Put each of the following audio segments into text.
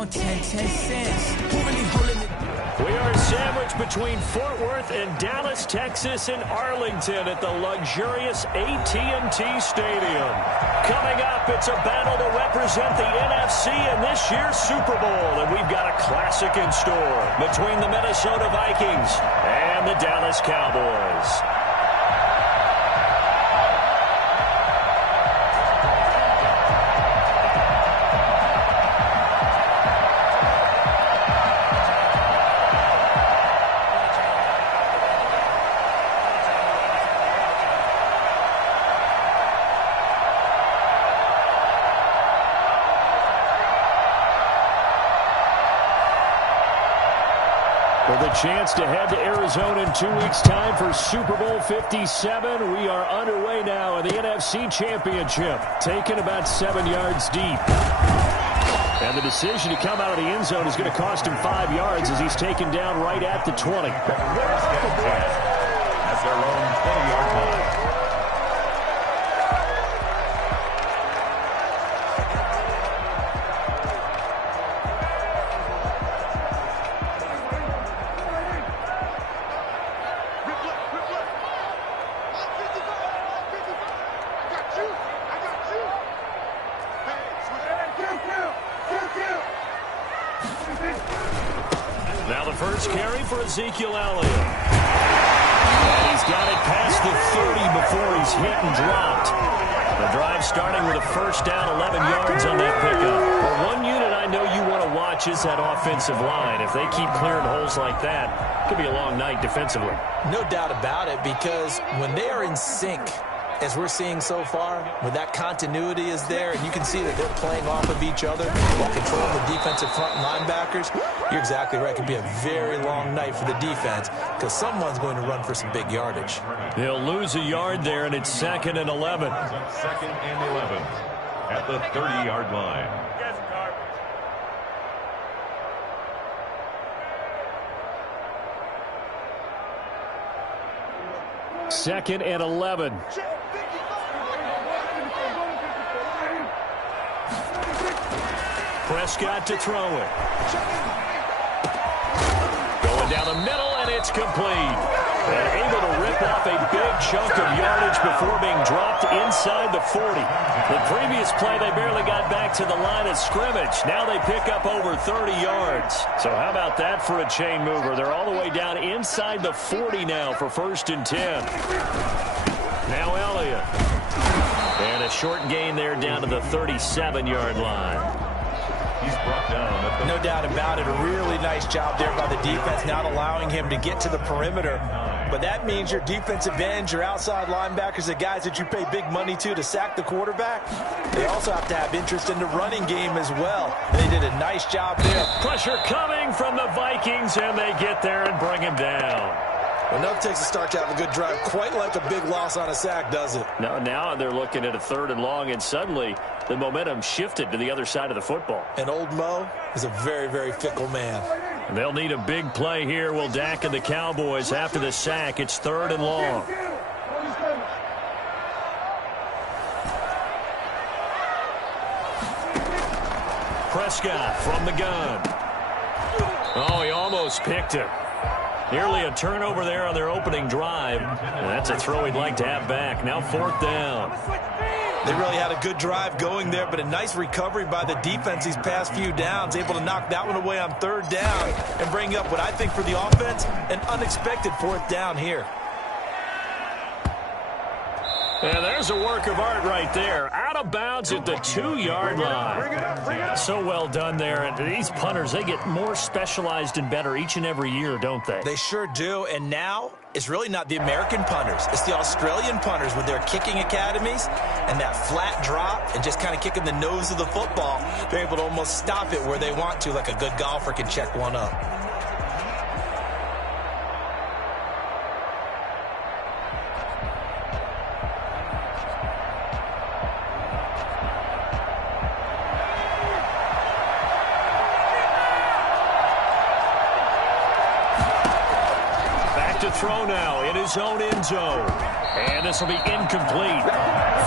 on 10 cents. Who really holding it? We are sandwiched between Fort Worth and Dallas, Texas, and Arlington at the luxurious AT&T Stadium. Coming up, it's a battle to represent the NFC in this year's Super Bowl, and we've got a classic in store between the Minnesota Vikings and the Dallas Cowboys. With a chance to head to Arizona in 2 weeks' time for Super Bowl 57. We are underway now in the NFC Championship, taken about 7 yards deep. And the decision to come out of the end zone is going to cost him 5 yards as he's taken down right at the 20. At their own 20-yard line. Now the first carry for Ezekiel Elliott. And he's got it past the 30 before he's hit and dropped. The drive starting with a first down, 11 yards on that pickup. Well, one unit I know you want to watch is that offensive line. If they keep clearing holes like that, it could be a long night defensively. No doubt about it, because when they are in sync, as we're seeing so far, when that continuity is there and you can see that they're playing off of each other while controlling the defensive front linebackers, you're exactly right. It could be a very long night for the defense because someone's going to run for some big yardage. They'll lose a yard there, and it's 2nd and 11. 2nd and 11 at the 30-yard line. Second and 11. Prescott to throw it. Going down the middle, and it's complete. And able to rip off a big chunk of yardage before being dropped inside the 40. The previous play, they barely got back to the line of scrimmage. Now they pick up over 30 yards. So how about that for a chain mover? They're all the way down inside the 40 now for 1st and 10. Now Elliott. And a short gain there down to the 37-yard line. He's brought down. No doubt about it. A really nice job there by the defense, not allowing him to get to the perimeter. But that means your defensive ends, your outside linebackers, the guys that you pay big money to sack the quarterback, they also have to have interest in the running game as well. They did a nice job there. Pressure coming from the Vikings, and they get there and bring him down. Well, nothing takes a start to have a good drive quite like a big loss on a sack, does it? No, now they're looking at a 3rd and long, and suddenly the momentum shifted to the other side of the football. And old Mo is a very, very fickle man. And they'll need a big play here. Will Dak and the Cowboys after the sack. It's 3rd and long. Prescott from the gun. Oh, he almost picked it. Nearly a turnover there on their opening drive. And that's a throw he'd like to have back. Now 4th down. They really had a good drive going there, but a nice recovery by the defense these past few downs, able to knock that one away on 3rd down and bring up what I think for the offense, an unexpected 4th down here. And there's a work of art right there. Out of bounds at the 2-yard line. So well done there. And these punters, they get more specialized and better each and every year, don't they? They sure do. And now it's really not the American punters. It's the Australian punters with their kicking academies and that flat drop and just kind of kicking the nose of the football. They're able to almost stop it where they want to, like a good golfer can check one up. To throw now in his own end zone. And this will be incomplete.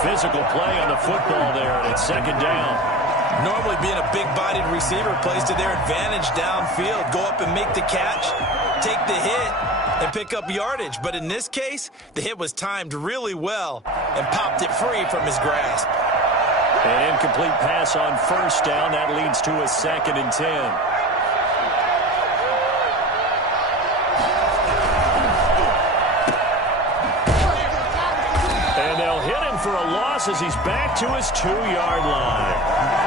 Physical play on the football there, and it's 2nd down. Normally being a big-bodied receiver plays to their advantage downfield. Go up and make the catch, take the hit, and pick up yardage. But in this case, the hit was timed really well and popped it free from his grasp. An incomplete pass on first down. That leads to a 2nd and 10. And they'll hit him for a loss as he's back to his 2-yard line.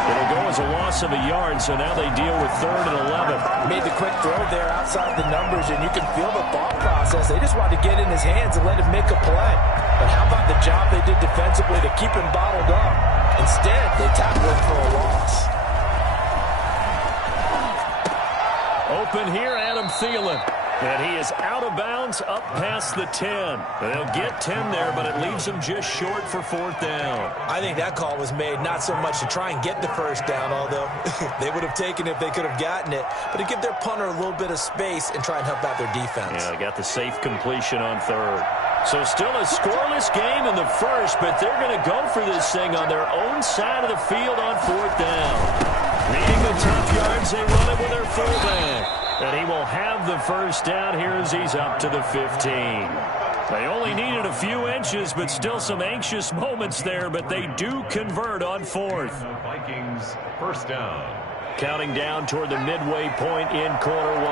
It'll go as a loss of a yard, so now they deal with 3rd and 11. Made the quick throw there outside the numbers, and you can feel the thought process. They just wanted to get in his hands and let him make a play. But how about the job they did defensively to keep him bottled up? Instead, they tackled him for a loss. Open here, Adam Thielen. And he is out of bounds up past the 10. They'll get 10 there, but it leaves them just short for 4th down. I think that call was made not so much to try and get the first down, although they would have taken it if they could have gotten it, but to give their punter a little bit of space and try and help out their defense. Yeah, got the safe completion on 3rd. So still a scoreless game in the first, but they're going to go for this thing on their own side of the field on 4th down. Needing the tough yards, they run it with their fullback. And he will have the first down here as he's up to the 15. They only needed a few inches, but still some anxious moments there, but they do convert on 4th. Vikings first down. Counting down toward the midway point in quarter 1.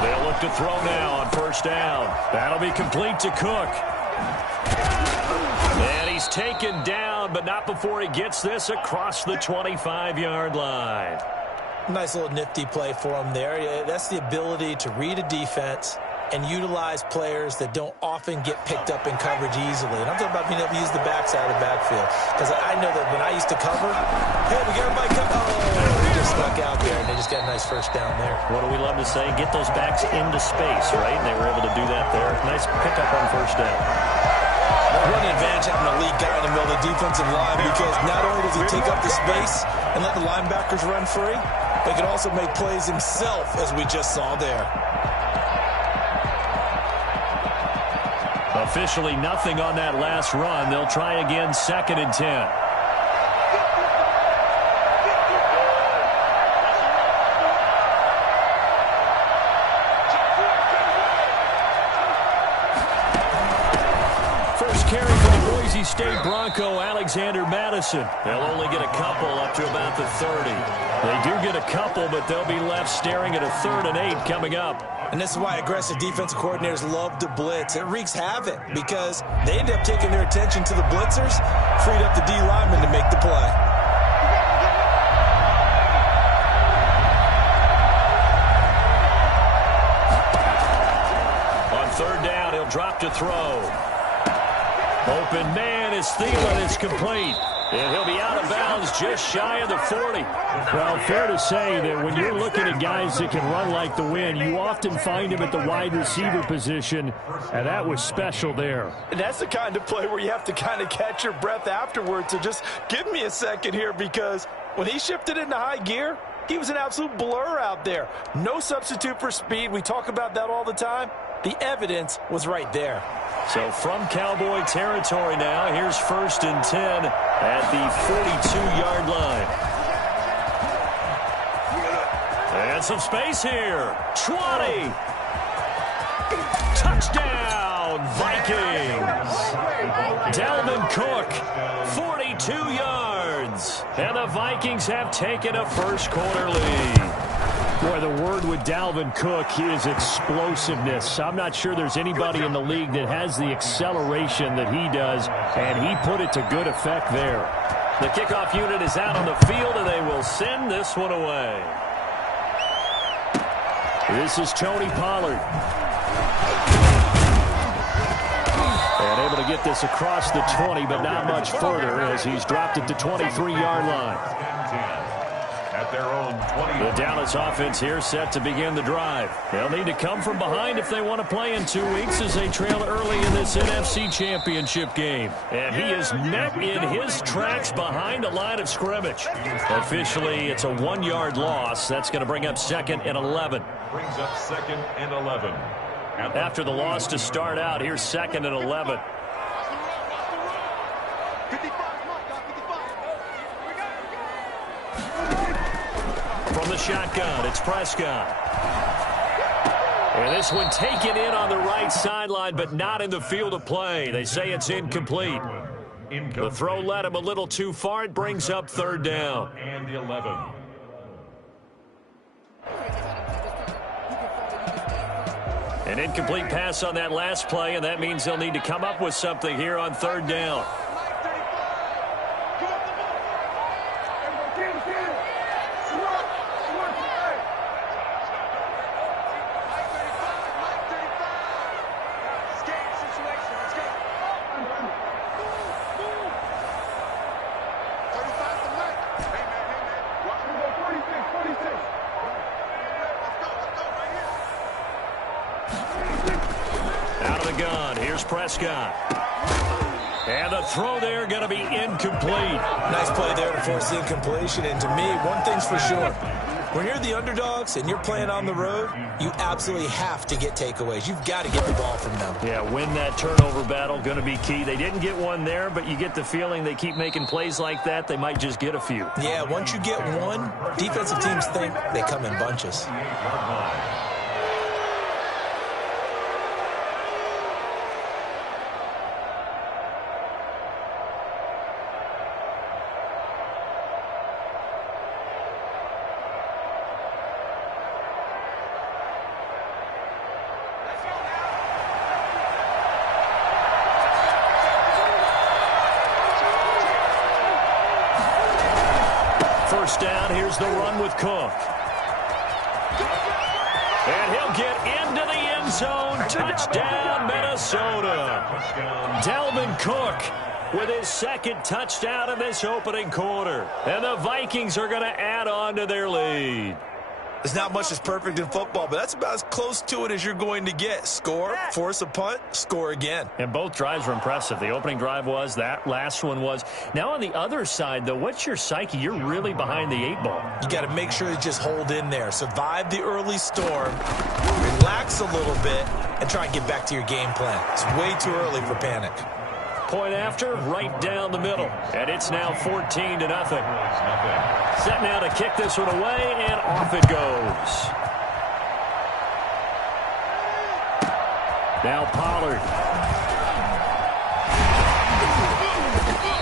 They'll look to throw now on first down. That'll be complete to Cook. And he's taken down, but not before he gets this across the 25-yard line. Nice little nifty play for him there. That's the ability to read a defense and utilize players that don't often get picked up in coverage easily. And I'm talking about being able to use the backside of the backfield. Because I know that when I used to cover, hey, we got everybody cover. Oh, he just stuck out there, and they just got a nice first down there. What do we love to say? Get those backs into space, right? And they were able to do that there. Nice pickup on first down. What an advantage having a lead guy in the middle of the defensive line, because not only does he take up the space and let the linebackers run free, but he can also make plays himself, as we just saw there. Officially nothing on that last run. They'll try again, 2nd and 10. Carry for the Boise State Bronco, Alexander Madison. They'll only get a couple up to about the 30. They do get a couple, but they'll be left staring at a 3rd and 8 coming up. And this is why aggressive defensive coordinators love to blitz. It wreaks havoc because they end up taking their attention to the blitzers, freed up the D lineman to make the play. On 3rd down, he'll drop to throw. Open man is Thielen. It's complete. And he'll be out of bounds just shy of the 40. Well, fair to say that when you're looking at guys that can run like the wind, you often find him at the wide receiver position, and that was special there. And that's the kind of play where you have to kind of catch your breath afterwards. So just give me a second here, because when he shifted into high gear, he was an absolute blur out there. No substitute for speed. We talk about that all the time. The evidence was right there. So from Cowboy territory now, here's 1st and 10 at the 42-yard line. And some space here. 20. Touchdown, Vikings. Dalvin Cook, 42 yards. And the Vikings have taken a first-quarter lead. Boy, the word with Dalvin Cook is explosiveness. I'm not sure there's anybody in the league that has the acceleration that he does, and he put it to good effect there. The kickoff unit is out on the field, and they will send this one away. This is Tony Pollard. And able to get this across the 20, but not much further as he's dropped it to 23-yard line. At their own 20. The Dallas offense here set to begin the drive. They'll need to come from behind if they want to play in 2 weeks as they trail early in this NFC Championship game. And he is met in his tracks behind a line of scrimmage. Officially, it's a 1-yard loss. That's going to bring up 2nd and 11. Brings up 2nd and 11. After the loss to start out, here's 2nd and 11. From the shotgun, it's Prescott. And this one taken in on the right sideline, but not in the field of play. They say it's incomplete. The throw led him a little too far. It brings up 3rd down. And 11. An incomplete pass on that last play, and that means they'll need to come up with something here on 3rd down. Prescott. And the throw there going to be incomplete. Nice play there to force the incompletion. And to me, one thing's for sure. When you're the underdogs and you're playing on the road, you absolutely have to get takeaways. You've got to get the ball from them. Yeah, win that turnover battle, going to be key. They didn't get one there, but you get the feeling they keep making plays like that, they might just get a few. Yeah, once you get one, defensive teams think they come in bunches. First down, here's the run with Cook. And he'll get into the end zone. Touchdown, Minnesota. Dalvin Cook with his 2nd touchdown in this opening quarter. And the Vikings are going to add on to their lead. There's not much that's perfect in football, but that's about as close to it as you're going to get. Score, force a punt, score again. And both drives were impressive. The opening drive was, that last one was. Now on the other side, though, what's your psyche? You're really behind the 8 ball. You got to make sure you just hold in there. Survive the early storm, relax a little bit, and try and get back to your game plan. It's way too early for panic. Point after, right down the middle. And it's now 14-0. Set now to kick this one away, and off it goes. Now Pollard.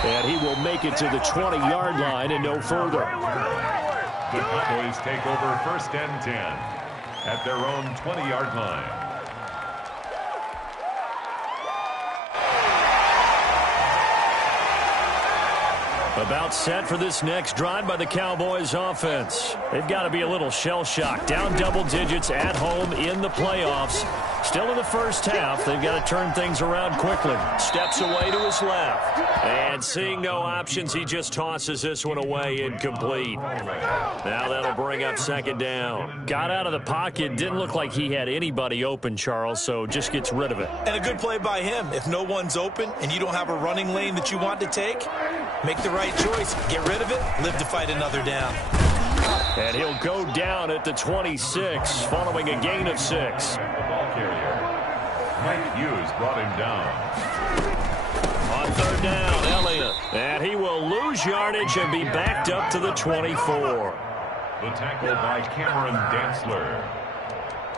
And he will make it to the 20-yard line and no further. The Cowboys take over 1st and 10 at their own 20-yard line. About set for this next drive by the Cowboys offense. They've got to be a little shell-shocked. Down double digits at home in the playoffs. Still in the first half. They've got to turn things around quickly. Steps away to his left. And seeing no options, he just tosses this one away incomplete. Now that'll bring up 2nd down. Got out of the pocket. Didn't look like he had anybody open, Charles, so just gets rid of it. And a good play by him. If no one's open and you don't have a running lane that you want to take, make the right choice. Get rid of it. Live to fight another down. And he'll go down at the 26, following a gain of 6. The ball carrier. Mike Hughes brought him down. On 3rd down, Elliott. And he will lose yardage and be backed up to the 24. The tackle by Cameron Dantzler.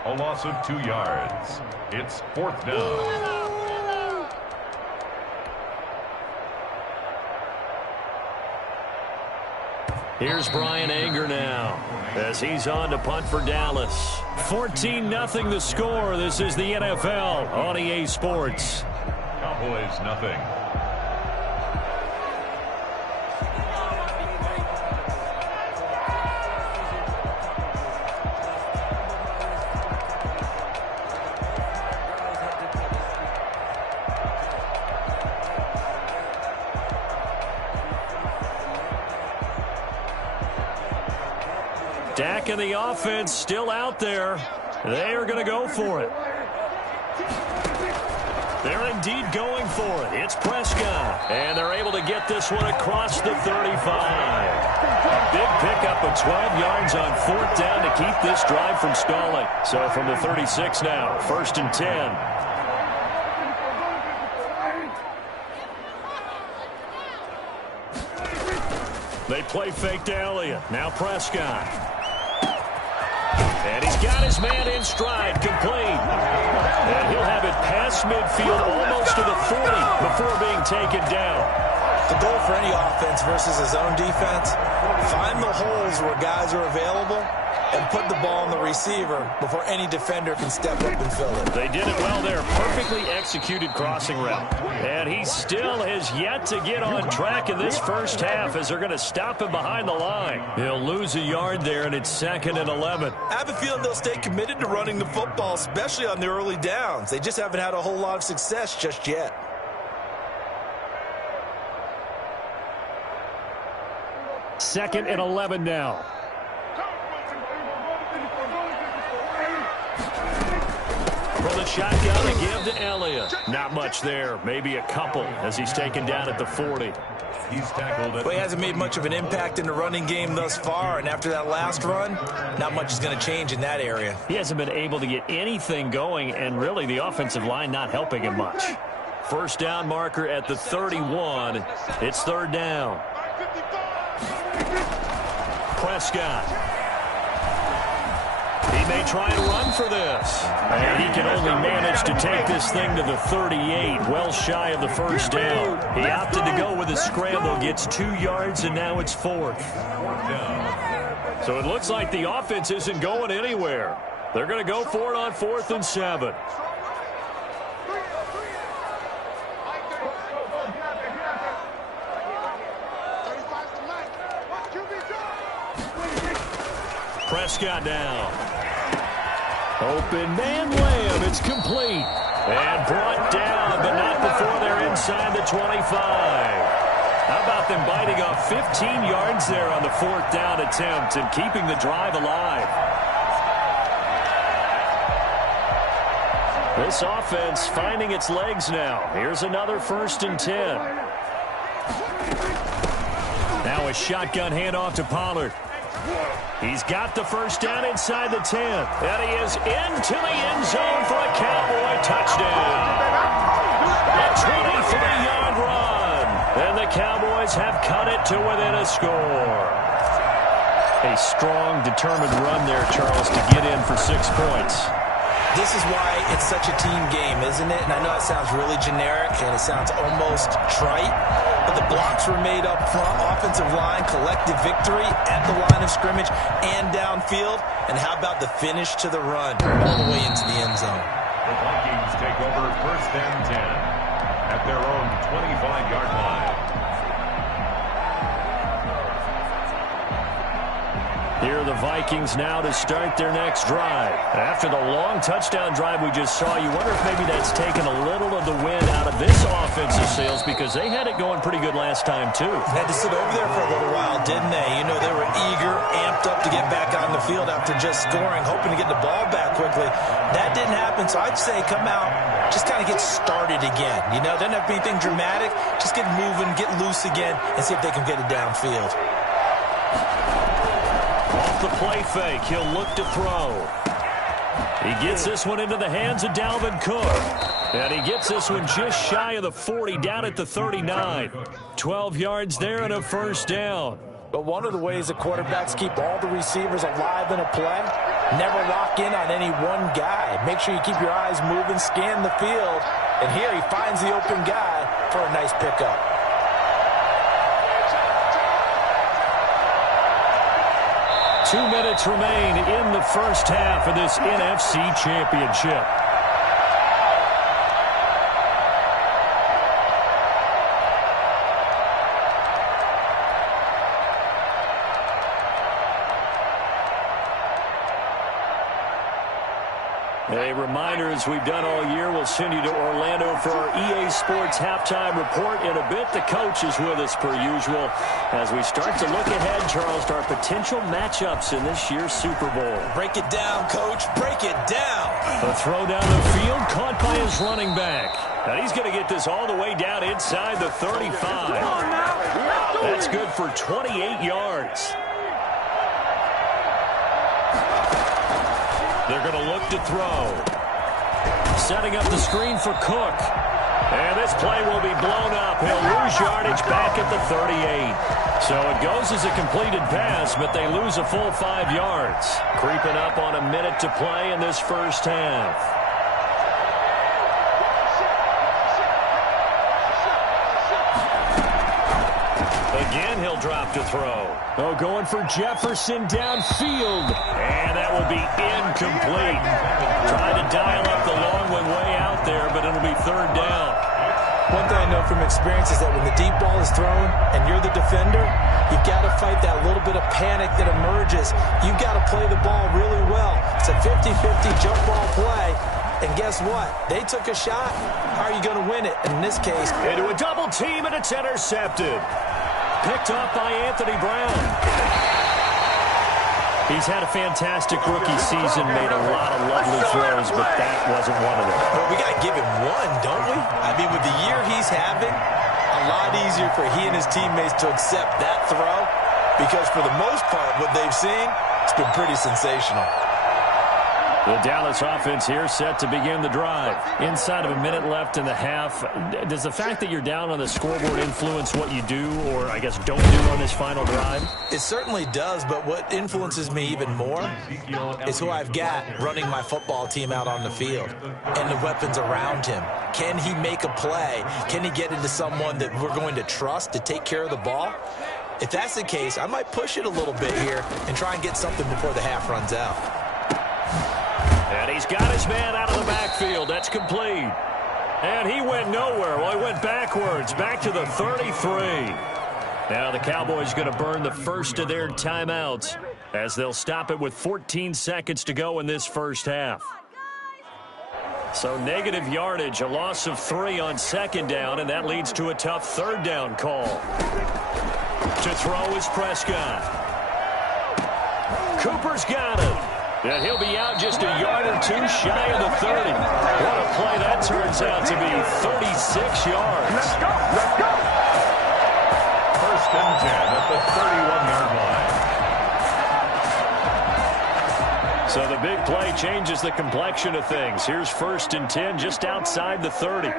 A loss of 2 yards. It's 4th down. Here's Brian Anger now as he's on to punt for Dallas. 14-0 the score. This is the NFL on EA Sports. Cowboys nothing. Dak and the offense still out there. They are going to go for it. They're indeed going for it. It's Prescott. And they're able to get this one across the 35. A big pickup of 12 yards on 4th down to keep this drive from stalling. So from the 36 now, 1st and 10. They play fake to Elliott. Now Prescott. And he's got his man in stride, complete. And he'll have it past midfield, almost to the 40 before being taken down. The goal for any offense versus his own defense, find the holes where guys are available and put the ball on the receiver before any defender can step up and fill it. They did it well there. Perfectly executed crossing route. And he still has yet to get on track in this first half as they're going to stop him behind the line. He'll lose a yard there, and it's 2nd and 11. I have a feeling they'll stay committed to running the football, especially on the early downs. They just haven't had a whole lot of success just yet. Second and 11 now. From the shotgun, a give to Elliott. Not much there. Maybe a couple as he's taken down at the 40. He's tackled it. Well, he hasn't made much of an impact in the running game thus far, and after that last run, not much is going to change in that area. He hasn't been able to get anything going, and really the offensive line not helping him much. First down marker at the 31. It's 3rd down. Prescott. He may try and run for this. And he can only manage to take this thing to the 38, well shy of the first down. He opted to go with a scramble, gets 2 yards, and now it's 4th. So it looks like the offense isn't going anywhere. They're going to go for it on 4th and 7. Prescott down. Open man layup. It's complete. And brought down, but not before they're inside the 25. How about them biting off 15 yards there on the 4th down attempt and keeping the drive alive? This offense finding its legs now. Here's another 1st and 10. Now a shotgun handoff to Pollard. He's got the first down inside the 10. And he is into the end zone for a Cowboy touchdown. A 23-yard run. And the Cowboys have cut it to within a score. A strong, determined run there, Charles, to get in for 6 points. This is why it's such a team game, isn't it? And I know it sounds really generic and it sounds almost trite, but the blocks were made up front, offensive line, collective victory at the line of scrimmage and downfield. And how about the finish to the run all the way into the end zone? The Vikings take over 1st and 10 at their own 25-yard line. Here are the Vikings now to start their next drive. After the long touchdown drive we just saw, you wonder if maybe that's taken a little of the wind out of this offensive sails because they had it going pretty good last time, too. Had to sit over there for a little while, didn't they? You know, they were eager, amped up to get back on the field after just scoring, hoping to get the ball back quickly. That didn't happen, so I'd say come out, just kind of get started again. You know, doesn't have to be anything dramatic. Just get moving, get loose again, and see if they can get it downfield. Off the play fake, he'll look to throw. He gets this one into the hands of Dalvin Cook. And he gets this one just shy of the 40, down at the 39. 12 yards there and a first down. But one of the ways the quarterbacks keep all the receivers alive in a play, never lock in on any one guy. Make sure you keep your eyes moving, scan the field. And here he finds the open guy for a nice pickup. 2 minutes remain in the first half of this NFC Championship. A reminder, as we've done all year, we'll send you to Orlando for our EA Sports halftime report. In a bit, the coach is with us per usual as we start to look ahead, Charles, to our potential matchups in this year's Super Bowl. Break it down, Coach. Break it down. A throw down the field, caught by his running back. And he's going to get this all the way down inside the 35. That's good for 28 yards. They're going to look to throw. Setting up the screen for Cook. And this play will be blown up. He'll lose yardage back at the 38. So it goes as a completed pass, but they lose a full 5 yards. Creeping up on a minute to play in this first half. Again, he'll drop to throw. Oh, going for Jefferson downfield. And that will be incomplete. Trying to dial up the long one way out there, but it'll be third down. One thing I know from experience is that when the deep ball is thrown and you're the defender, you've got to fight that little bit of panic that emerges. You've got to play the ball really well. It's a 50-50 jump ball play. And guess what? They took a shot. How are you going to win it? In this case, into a double team, and it's intercepted. Picked up by Anthony Brown. He's had a fantastic rookie season, made a lot of lovely throws, but that wasn't one of them. Well, we got to give him one, don't we? I mean, with the year he's having, a lot easier for he and his teammates to accept that throw because for the most part, what they've seen, it's been pretty sensational. The Dallas offense here set to begin the drive. Inside of a minute left in the half, does the fact that you're down on the scoreboard influence what you do or, I guess, don't do on this final drive? It certainly does, but what influences me even more is who I've got running my football team out on the field and the weapons around him. Can he make a play? Can he get into someone that we're going to trust to take care of the ball? If that's the case, I might push it a little bit here and try and get something before the half runs out. And he's got his man out of the backfield. That's complete. And he went nowhere. Well, he went backwards, back to the 33. Now the Cowboys going to burn the first of their timeouts as they'll stop it with 14 seconds to go in this first half. So negative yardage, a loss of 3 on second down, and that leads to a tough third down call. To throw is Prescott. Cooper's got it. And he'll be out just a yard or two shy of the 30. What a play that turns out to be, 36 yards. Let's go, let's go. First and 10 at the 31-yard line. So the big play changes the complexion of things. Here's first and 10 just outside the 30.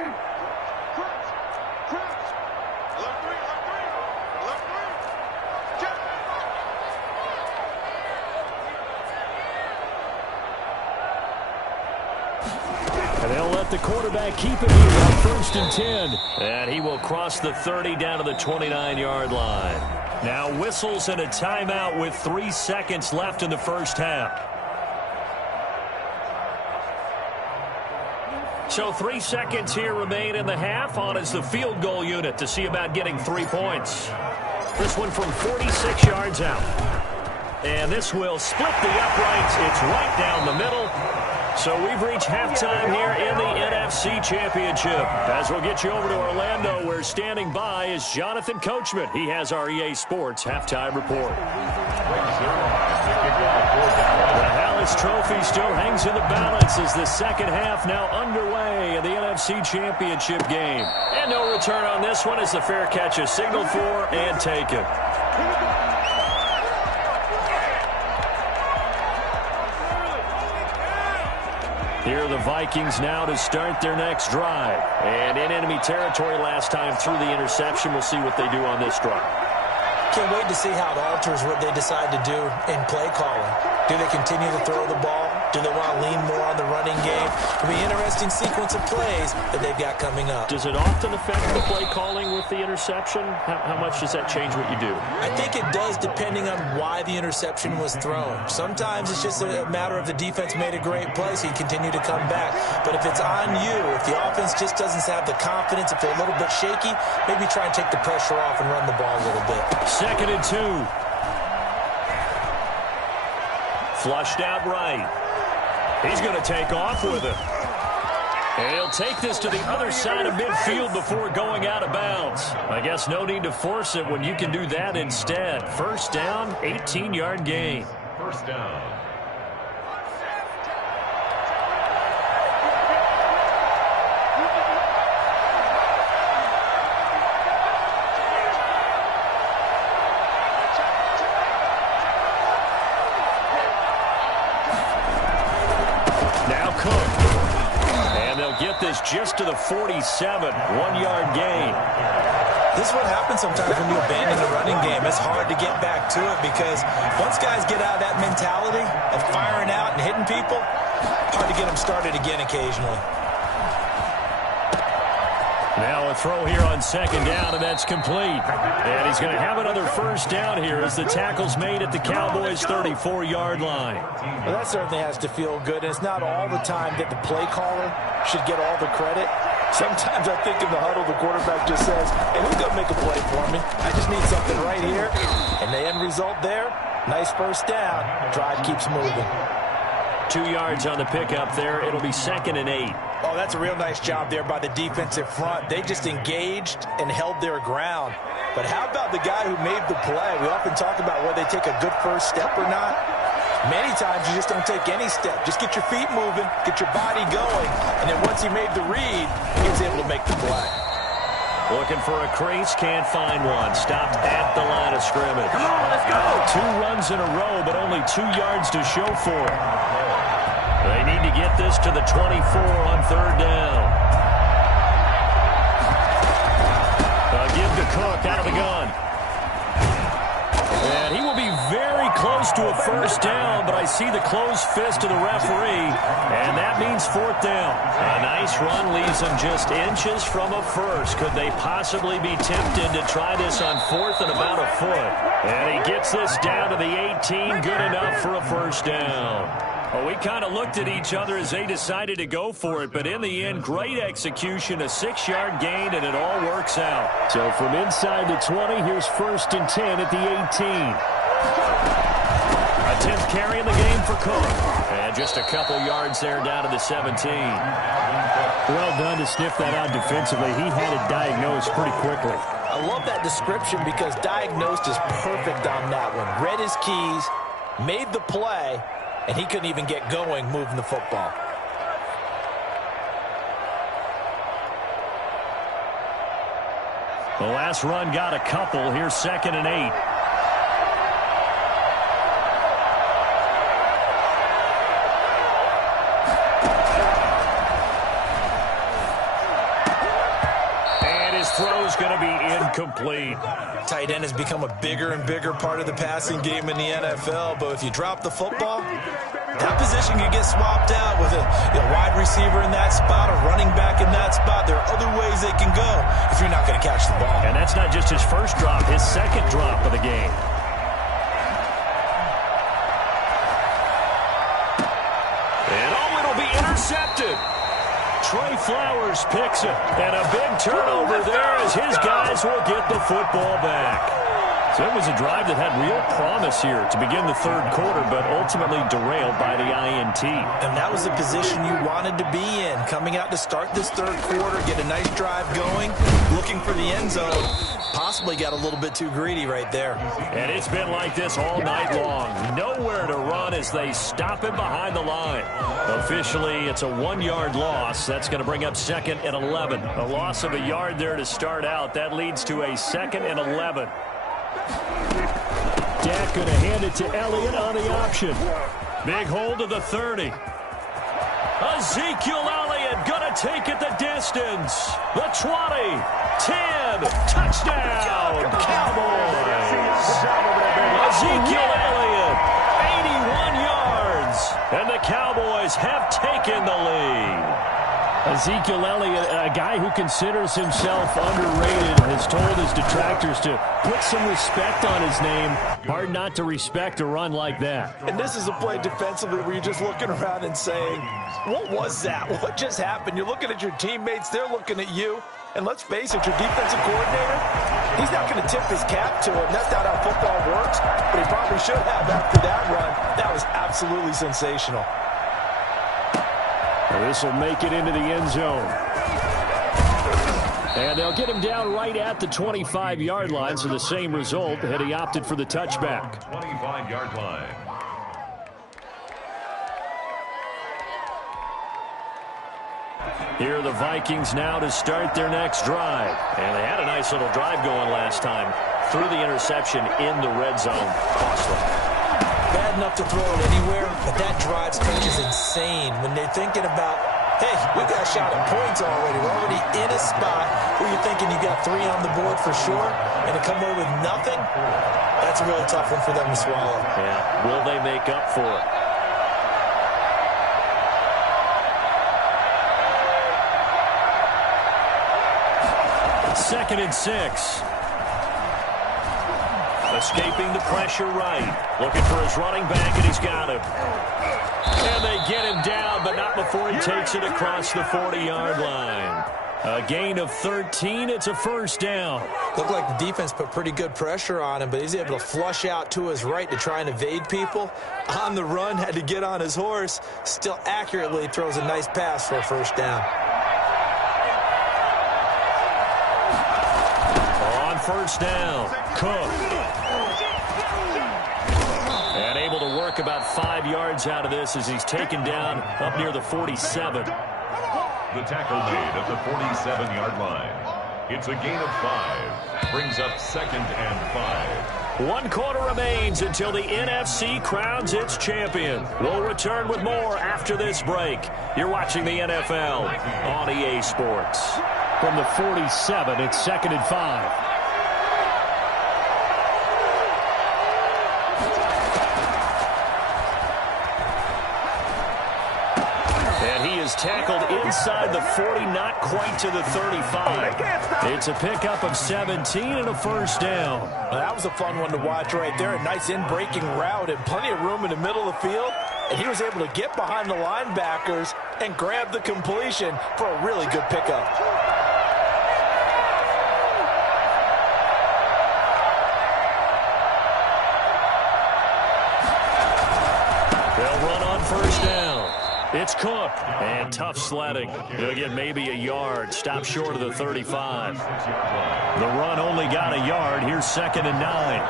The quarterback keep it here on first and 10. And he will cross the 30 down to the 29-yard line. Now whistles and a timeout with 3 seconds left in the first half. So 3 seconds here remain in the half. On is the field goal unit to see about getting 3 points. This one from 46 yards out. And this will split the uprights. It's right down the middle. So we've reached halftime here in the NFC Championship. As we'll get you over to Orlando, where standing by is Jonathan Coachman. He has our EA Sports halftime report. The Hallis Trophy still hangs in the balance as the second half now underway in the NFC Championship game. And no return on this one as the fair catch is signaled for and taken. Here are the Vikings now to start their next drive. And in enemy territory last time through the interception. We'll see what they do on this drive. Can't wait to see how it alters what they decide to do in play calling. Do they continue to throw the ball? Do they want to lean more on the running game? It'll be an interesting sequence of plays that they've got coming up. Does it often affect the play calling with the interception? How much does that change what you do? I think it does depending on why the interception was thrown. Sometimes it's just a matter of the defense made a great play, so you continue to come back. But if it's on you, if the offense just doesn't have the confidence, if they're a little bit shaky, maybe try and take the pressure off and run the ball a little bit. Second and 2. Flushed out right. He's going to take off with it. And he'll take this to the other side of midfield before going out of bounds. I guess no need to force it when you can do that instead. First down, 18-yard gain. First down. Get this just to the 47, 1-yard gain. This is what happens sometimes when you abandon the running game. It's hard to get back to it because once guys get out of that mentality of firing out and hitting people, hard to get them started again occasionally. Now a throw here on second down, and that's complete. And he's going to have another first down here as the tackle's made at the Cowboys' 34-yard line. Well, that certainly has to feel good, and it's not all the time that the play caller should get all the credit. Sometimes I think in the huddle, the quarterback just says, hey, who's going to make a play for me? I just need something right here. And the end result there, nice first down. Drive keeps moving. 2 yards on the pickup there. It'll be 2nd and 8. Oh, that's a real nice job there by the defensive front. They just engaged and held their ground. But how about the guy who made the play? We often talk about whether they take a good first step or not. Many times you just don't take any step. Just get your feet moving, get your body going, and then once he made the read, he was able to make the play. Looking for a crease, can't find one. Stopped at the line of scrimmage. Come on, let's go. 2 runs in a row, but only 2 yards to show for it. They need to get this to the 24 on 3rd down. Give to Cook out of the gun. And he will be very close to a first down, but I see the closed fist of the referee, and that means 4th down. A nice run leaves them just inches from a first. Could they possibly be tempted to try this on 4th and about a foot? And he gets this down to the 18, good enough for a first down. Well, we kind of looked at each other as they decided to go for it, but in the end, great execution, a 6-yard gain, and it all works out. So from inside the 20, here's 1st and 10 at the 18. A 10th carry in the game for Cook. And just a couple yards there down to the 17. Well done to sniff that out defensively. He had it diagnosed pretty quickly. I love that description because diagnosed is perfect on that one. Read his keys, made the play, and he couldn't even get going moving the football. The last run got a couple. Here's 2nd and 8. And his throw's going to be incomplete. Tight end has become a bigger and bigger part of the passing game in the NFL, but if you drop the football, that position can get swapped out with a wide receiver in that spot, a running back in that spot. There are other ways they can go if you're not going to catch the ball. And that's not just his first drop, his 2nd drop of the game. And it'll be intercepted. Trey Flowers picks it, and a big turnover there as his guys will get the football back. So it was a drive that had real promise here to begin the 3rd quarter, but ultimately derailed by the INT. And that was the position you wanted to be in, coming out to start this 3rd quarter, get a nice drive going, looking for the end zone. Possibly got a little bit too greedy right there. And it's been like this all night long. Nowhere to run as they stop him behind the line. Officially, it's a 1-yard loss. That's going to bring up 2nd and 11. A loss of a yard there to start out. That leads to a 2nd and 11. Dak going to hand it to Elliott on the option. Big hold of the 30. Ezekiel Elliott going to take it the distance. The 20, 10, touchdown, Cowboys. Ezekiel Elliott, 81 yards, and the Cowboys have taken the lead. Ezekiel Elliott, a guy who considers himself underrated, has told his detractors to put some respect on his name. Hard not to respect a run like that. And this is a play defensively where you're just looking around and saying, what was that? What just happened? You're looking at your teammates. They're looking at you. And let's face it, your defensive coordinator, he's not going to tip his cap to it. That's not how football works. But he probably should have after that run. That was absolutely sensational. And this will make it into the end zone. And they'll get him down right at the 25-yard line, so the same result had he opted for the touchback. 25-yard line. Here are the Vikings now to start their next drive. And they had a nice little drive going last time. Through the interception in the red zone. Costly. Bad enough to throw it anywhere, but that drive stretch is insane when they're thinking about, hey, we've got a shot at points already. We're already in a spot where you're thinking you got 3 on the board for sure, and to come away with nothing, that's a really tough one for them to swallow. Yeah, will they make up for it? Second and 6. Escaping the pressure right. Looking for his running back, and he's got him. And they get him down, but not before he takes it across the 40-yard line. A gain of 13. It's a first down. Looked like the defense put pretty good pressure on him, but he's able to flush out to his right to try and evade people. On the run, had to get on his horse. Still accurately throws a nice pass for a first down. On first down, Cook. And able to work about 5 yards out of this as he's taken down up near the 47. The tackle made at the 47-yard line. It's a gain of 5. Brings up 2nd and 5. 1 quarter remains until the NFC crowns its champion. We'll return with more after this break. You're watching the NFL on EA Sports. From the 47, it's 2nd and 5. Tackled inside the 40, not quite to the 35. It's a pickup of 17 and a first down. Well, that was a fun one to watch right there. A nice in-breaking route and plenty of room in the middle of the field. And he was able to get behind the linebackers and grab the completion for a really good pickup. They'll run on first down. It's Cook, and tough sledding. He'll get maybe a yard, stop short of the 35. The run only got a yard. Here's 2nd and 9.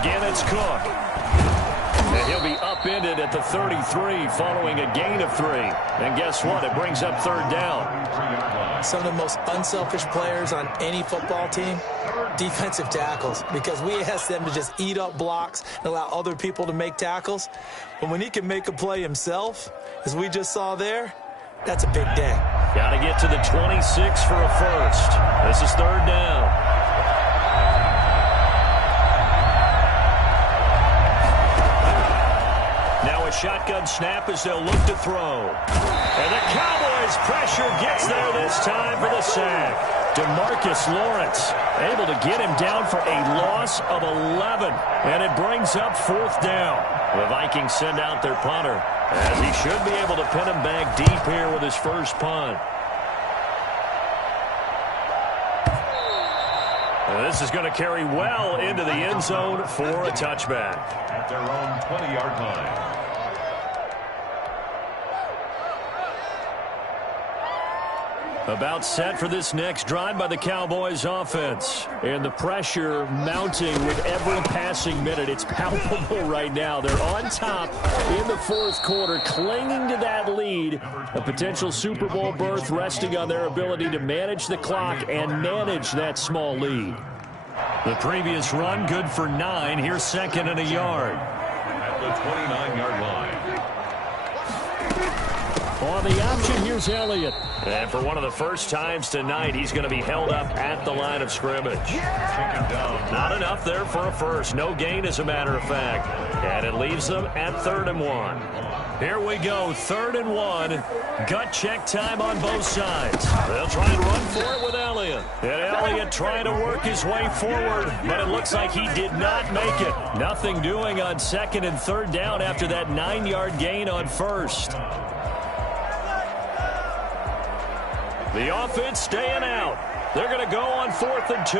Again, it's Cook. And he'll be upended at the 33 following a gain of 3. And guess what? It brings up 3rd down. Some of the most unselfish players on any football team, defensive tackles, because we ask them to just eat up blocks and allow other people to make tackles. But when he can make a play himself, as we just saw there, that's a big day. Got to get to the 26 for a first. This is 3rd down. Now a shotgun snap as they'll look to throw. And the Cowboys' pressure gets there this time for the sack. DeMarcus Lawrence able to get him down for a loss of 11. And it brings up 4th down. The Vikings send out their punter as he should be able to pin him back deep here with his first punt. And this is going to carry well into the end zone for a touchback. At their own 20-yard line. About set for this next drive by the Cowboys offense. And the pressure mounting with every passing minute. It's palpable right now. They're on top in the 4th quarter, clinging to that lead. A potential Super Bowl berth resting on their ability to manage the clock and manage that small lead. The previous run good for 9. Here's 2nd and a yard. At the 29-yard line. On the option, here's Elliott. And for one of the first times tonight, he's going to be held up at the line of scrimmage. Not enough there for a first. No gain, as a matter of fact. And it leaves them at 3rd and 1. Here we go, 3rd and 1. Gut check time on both sides. They'll try and run for it with Elliott. And Elliott trying to work his way forward, but it looks like he did not make it. Nothing doing on 2nd and 3rd down after that 9-yard gain on 1st. The offense staying out. They're going to go on 4th and 2.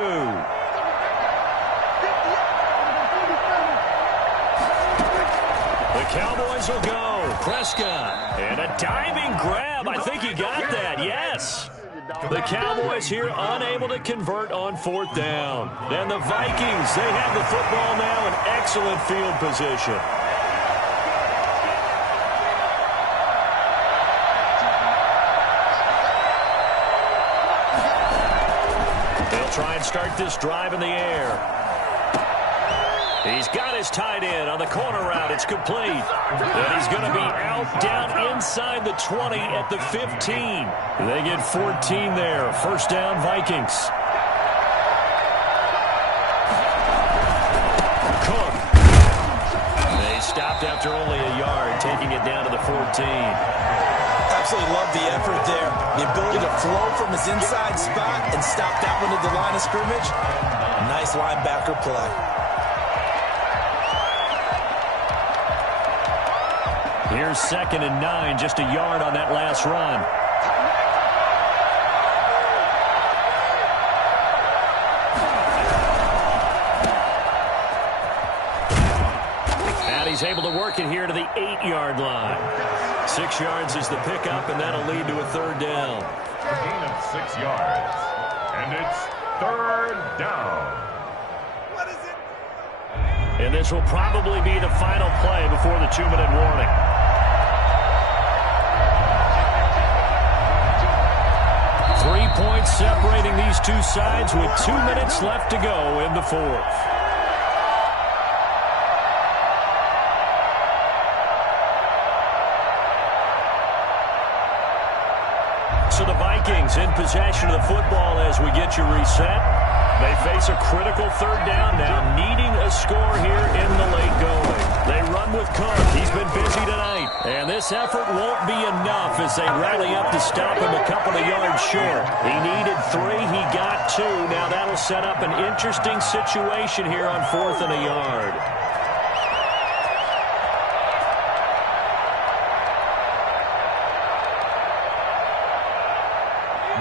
Cowboys will go. Prescott. And a diving grab. I think he got that. Yes. The Cowboys here unable to convert on 4th down. And the Vikings, they have the football now in excellent field position. They'll try and start this drive in the air. He's got his tight end on the corner route. It's complete. And he's going to be out down inside the 20 at the 15. They get 14 there. 1st down, Vikings. Cook. They stopped after only a yard, taking it down to the 14. Absolutely love the effort there. The ability to flow from his inside spot and stop that one at the line of scrimmage. Nice linebacker play. Here's 2nd and 9, just a yard on that last run. And he's able to work it here to the 8-yard line. 6 yards is the pickup, and that'll lead to a 3rd down. A gain of 6 yards. And it's 3rd down. What is it? And this will probably be the final play before the 2-minute warning. 3 points separating these two sides with 2 minutes left to go in the 4th. So the Vikings in possession of the football as we get you reset. They face a critical 3rd down now, needing a score here in the late going. They run with Cook. He's been busy tonight. And this effort won't be enough as they rally up to stop him a couple of yards short. He needed 3. He got 2. Now that'll set up an interesting situation here on 4th and a yard.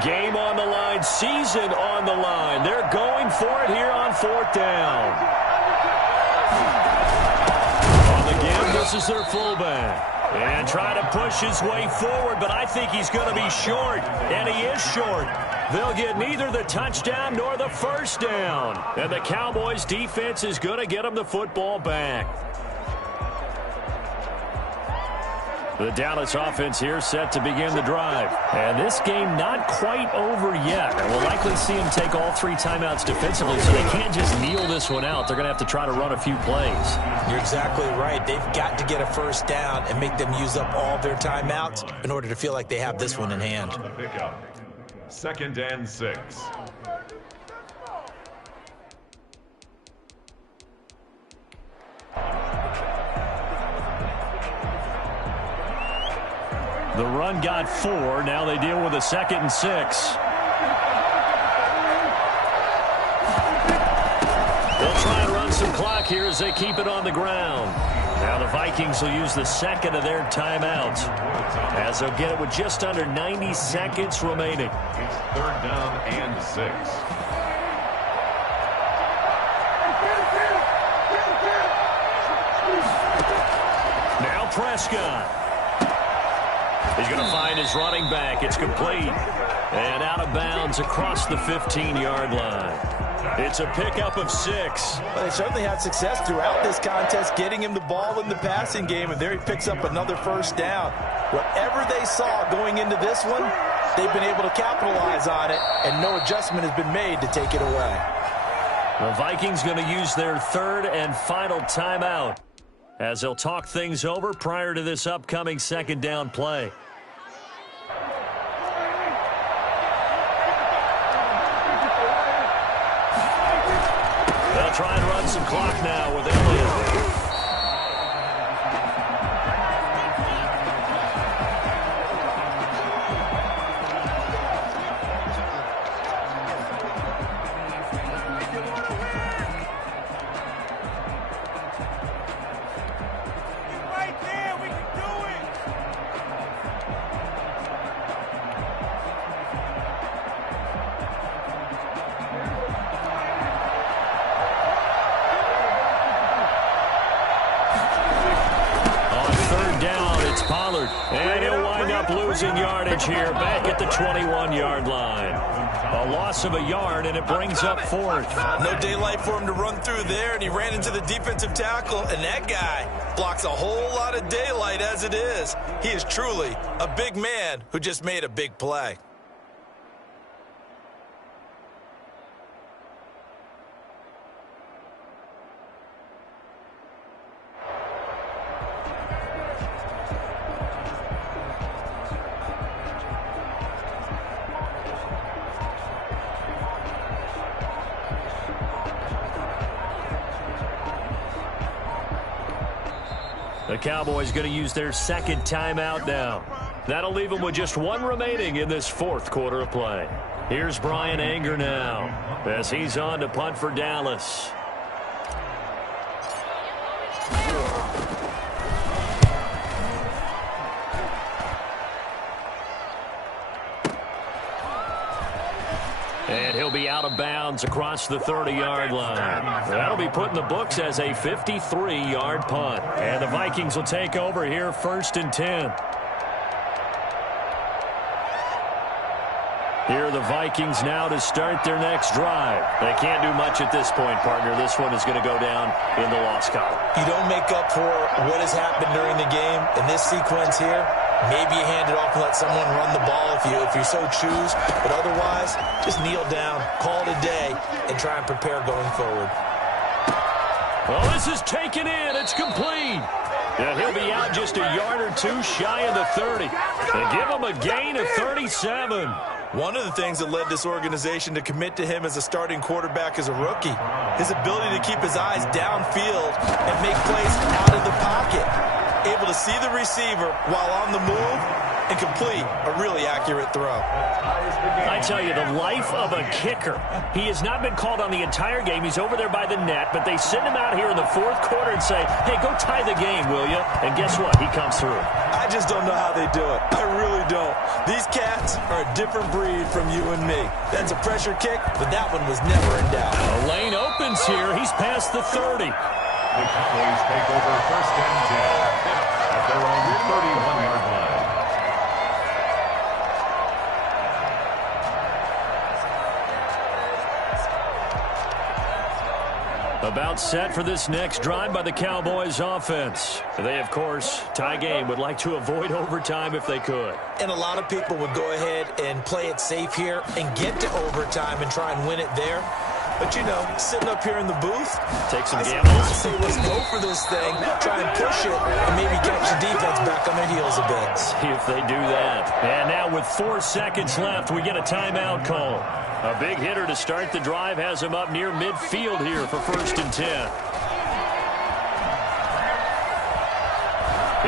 Game on the line, season on the line. They're going for it here on 4th down. On the give, this is their fullback. And trying to push his way forward, but I think he's going to be short. And he is short. They'll get neither the touchdown nor the 1st down. And the Cowboys defense is going to get them the football back. The Dallas offense here set to begin the drive. And this game not quite over yet. And we'll likely see them take all 3 timeouts defensively, so they can't just kneel this one out. They're going to have to try to run a few plays. You're exactly right. They've got to get a 1st down and make them use up all their timeouts in order to feel like they have this one in hand. 2nd and 6. The run got 4. Now they deal with a 2nd and 6. They'll try and run some clock here as they keep it on the ground. Now the Vikings will use the 2nd of their timeouts, as they'll get it with just under 90 seconds remaining. It's 3rd down and 6. Now Prescott. He's going to find his running back. It's complete. And out of bounds across the 15-yard line. It's a pickup of 6. Well, they certainly had success throughout this contest getting him the ball in the passing game, and there he picks up another 1st down. Whatever they saw going into this one, they've been able to capitalize on it, and no adjustment has been made to take it away. The Vikings going to use their 3rd and final timeout as they'll talk things over prior to this upcoming 2nd down play. They'll try and run some clock now with Elliott. covered. And he'll wind up losing yardage here back at the 21-yard line. A loss of a yard, and it brings up fourth. No daylight for him to run through there, and he ran into the defensive tackle, and that guy blocks a whole lot of daylight as it is. He is truly a big man who just made a big play. The Cowboys going to use their second timeout now. That'll leave them with just one remaining in this fourth quarter of play. Here's Brian Anger now as he's on to punt for Dallas. And he'll be out of bounds across the 30-yard line. That'll be put in the books as a 53-yard punt. And the Vikings will take over here, 1st and 10. Here are the Vikings now to start their next drive. They can't do much at this point, partner. This one is going to go down in the loss column. You don't make up for what has happened during the game in this sequence here. Maybe you hand it off and let someone run the ball if you so choose. But otherwise, just kneel down, call it a day, and try and prepare going forward. Well, this is taken in. It's complete. And he'll be out just a yard or two shy of the 30. They give him a gain of 37. One of the things that led this organization to commit to him as a starting quarterback as a rookie, his ability to keep his eyes downfield and make plays out of the pocket. Able to see the receiver while on the move and complete a really accurate throw. I tell you, the life of a kicker. He has not been called on the entire game. He's over there by the net, but they send him out here in the fourth quarter and say, hey, go tie the game, will you? And guess what? He comes through. I just don't know how they do it. I really don't. These cats are a different breed from you and me. That's a pressure kick, but that one was never in doubt. A lane opens here. He's past the 30. The Cowboys take over 1st and 10 at their own 31-yard line. About set for this next drive by the Cowboys offense. They, of course, tie game, would like to avoid overtime if they could. And a lot of people would go ahead and play it safe here and get to overtime and try and win it there. But, you know, sitting up here in the booth, take some I gambles. say let's go for this thing, try and push it, and maybe catch the defense back on their heels a bit. See if they do that. And now with 4 seconds left, we get a timeout call. A big hitter to start the drive has him up near midfield here for 1st and 10.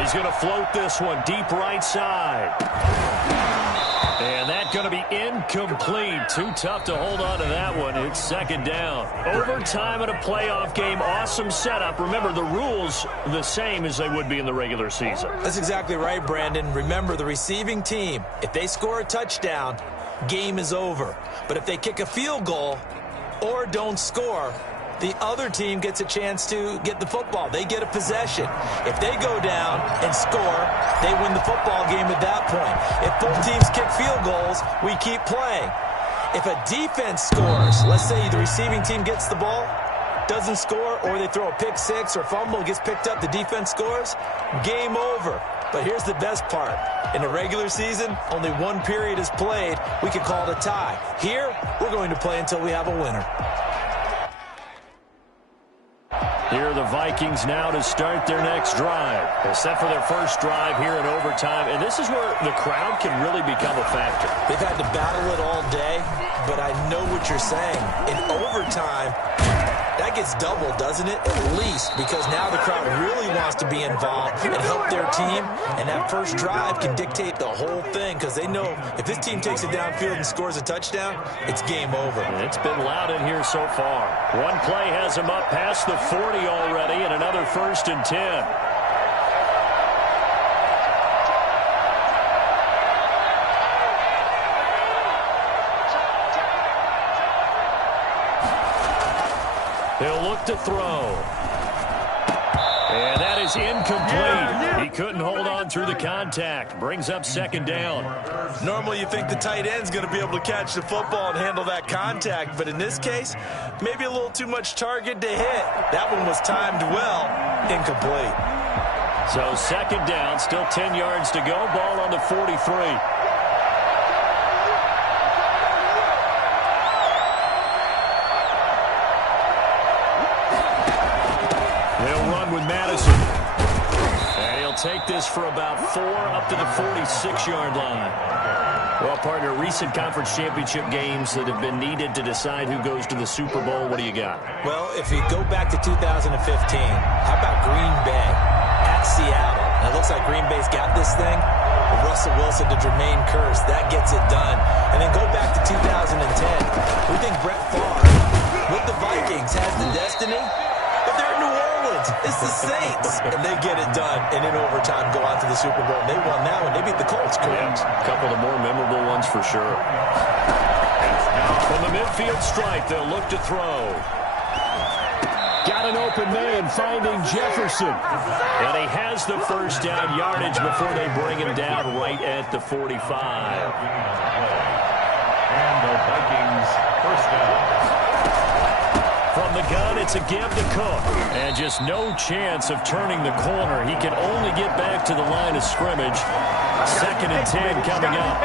He's going to float this one deep right side. And that's going to be incomplete. Too tough to hold on to that one. It's 2nd down. Overtime in a playoff game. Awesome setup. Remember, the rules the same as they would be in the regular season. That's exactly right, Brandon. Remember, the receiving team, if they score a touchdown, game is over. But if they kick a field goal or don't score, the other team gets a chance to get the football. They get a possession. If they go down and score, they win the football game at that point. If both teams kick field goals, we keep playing. If a defense scores, let's say the receiving team gets the ball, doesn't score, or they throw a pick six or fumble, gets picked up, the defense scores, game over. But here's the best part. In the regular season, only one period is played. We could call it a tie. Here, we're going to play until we have a winner. Here are the Vikings now to start their next drive. They're set for their first drive here in overtime, and this is where the crowd can really become a factor. They've had to battle it all day, but I know what you're saying. In overtime, that gets doubled, doesn't it? At least, because now the crowd really wants to be involved and help their team, and that first drive can dictate the whole thing because they know if this team takes it downfield and scores a touchdown, it's game over. It's been loud in here so far. One play has them up past the 40 already, and another 1st and 10. He'll look to throw. And that is incomplete. He couldn't hold on through the contact. Brings up second down. Normally you think the tight end's going to be able to catch the football and handle that contact, but in this case, maybe a little too much target to hit. That one was timed well, incomplete. So second down, still 10 yards to go. Ball on the 43. With Madison. And he'll take this for about 4 up to the 46-yard line. Well, partner, recent conference championship games that have been needed to decide who goes to the Super Bowl. What do you got? Well, if we go back to 2015, how about Green Bay at Seattle? And it looks like Green Bay's got this thing. Russell Wilson to Jermaine Kearse, that gets it done. And then go back to 2010. We think Brett Favre with the Vikings has the destiny. But they're in New Orleans. It's the Saints. And they get it done. And in overtime, go out to the Super Bowl. They won that one. They beat the Colts, correct? Yeah, a couple of the more memorable ones for sure. From the midfield stripe, they'll look to throw. Got an open man finding Jefferson. And he has the first down yardage before they bring him down right at the 45. And the Vikings first down. From the gun, it's a give to Cook. And just no chance of turning the corner. He can only get back to the line of scrimmage. Second and 10 coming up.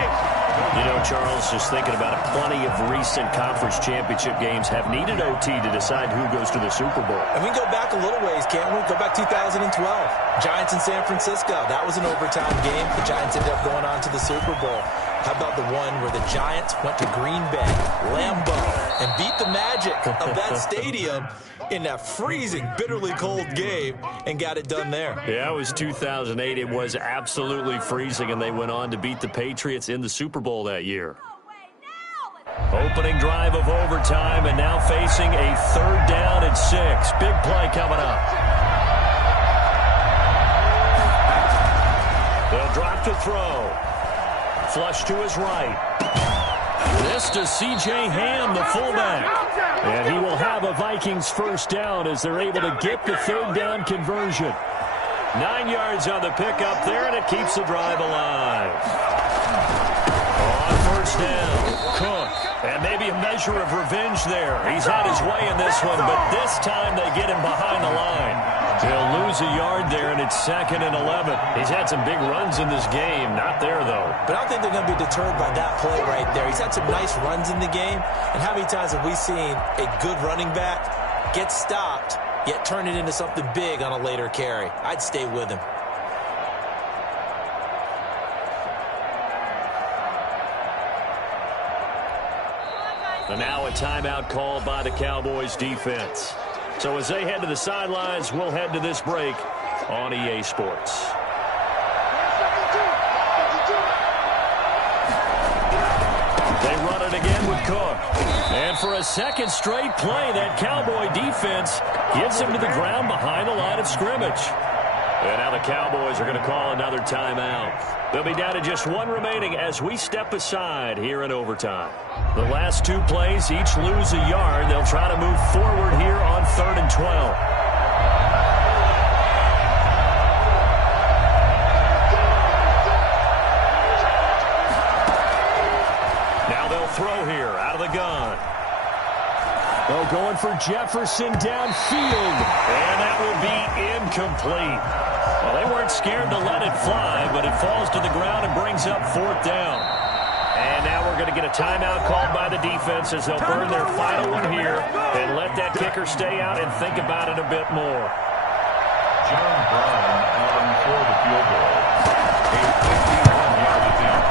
You know, Charles, just thinking about it, plenty of recent conference championship games have needed OT to decide who goes to the Super Bowl. And we can go back a little ways, can't we? Go back 2012. Giants in San Francisco. That was an overtime game. The Giants ended up going on to the Super Bowl. How about the one where the Giants went to Green Bay, Lambeau, and beat the magic of that stadium in that freezing, bitterly cold game and got it done there? Yeah, it was 2008. It was absolutely freezing, and they went on to beat the Patriots in the Super Bowl that year. Opening drive of overtime, and now facing a third down and 6. Big play coming up. They'll drop to throw. Flush to his right. This to C.J. Ham, the fullback. And he will have a Vikings first down as they're able to get the third down conversion. 9 yards on the pickup there, and it keeps the drive alive. On first down, Cook. And maybe a measure of revenge there. He's had his way in this one, but this time they get him behind the line. He'll lose a yard there, and it's 2nd and 11. He's had some big runs in this game. Not there, though. But I don't think they're going to be deterred by that play right there. He's had some nice runs in the game. And how many times have we seen a good running back get stopped, yet turn it into something big on a later carry? I'd stay with him. And now a timeout called by the Cowboys defense. So as they head to the sidelines, we'll head to this break on EA Sports. They run it again with Cook. And for a second straight play, that Cowboy defense gets him to the ground behind the line of scrimmage. And now the Cowboys are going to call another timeout. They'll be down to just one remaining as we step aside here in overtime. The last 2 plays each lose a yard. They'll try to move forward here on 3rd and 12. Now they'll throw here out of the gun. Oh, going for Jefferson downfield. And that will be incomplete. Well, they weren't scared to let it fly, but it falls to the ground and brings up 4th down. And now we're going to get a timeout called by the defense as they'll burn their final one here and let that kicker stay out and think about it a bit more. John Brown on for the field goal. A 51-yard attempt.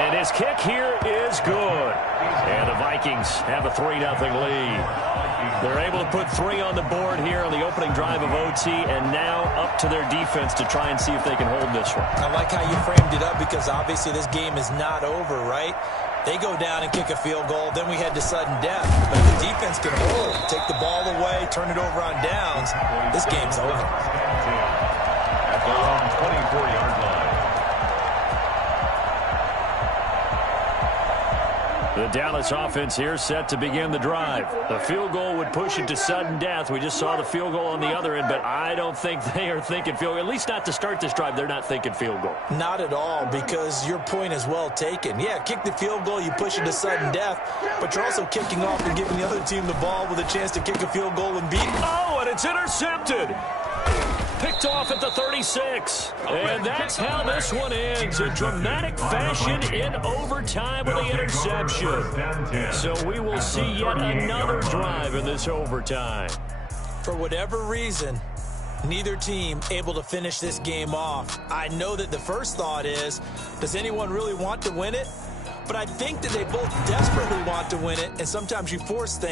And his kick here is good. And the Vikings have a 3-0 lead. They're able to put 3 on the board here on the opening drive of OT, and now up to their defense to try and see if they can hold this one. I like how you framed it up because obviously this game is not over, right? They go down and kick a field goal, then we head to sudden death. But if the defense can hold, take the ball away, turn it over on downs, this game's over. At their own 24-yard line. The Dallas offense here set to begin the drive. The field goal would push it to sudden death. We just saw the field goal on the other end, but I don't think they are thinking field goal. At least not to start this drive. They're not thinking field goal. Not at all, because your point is well taken. Yeah, kick the field goal, you push it to sudden death, but you're also kicking off and giving the other team the ball with a chance to kick a field goal and beat. Oh, and it's intercepted. Picked off at the 36. And that's how this one ends. A dramatic fashion in overtime with the interception. So we will see yet another drive in this overtime. For whatever reason, neither team able to finish this game off. I know that the first thought is, does anyone really want to win it? But I think that they both desperately want to win it, and sometimes you force things.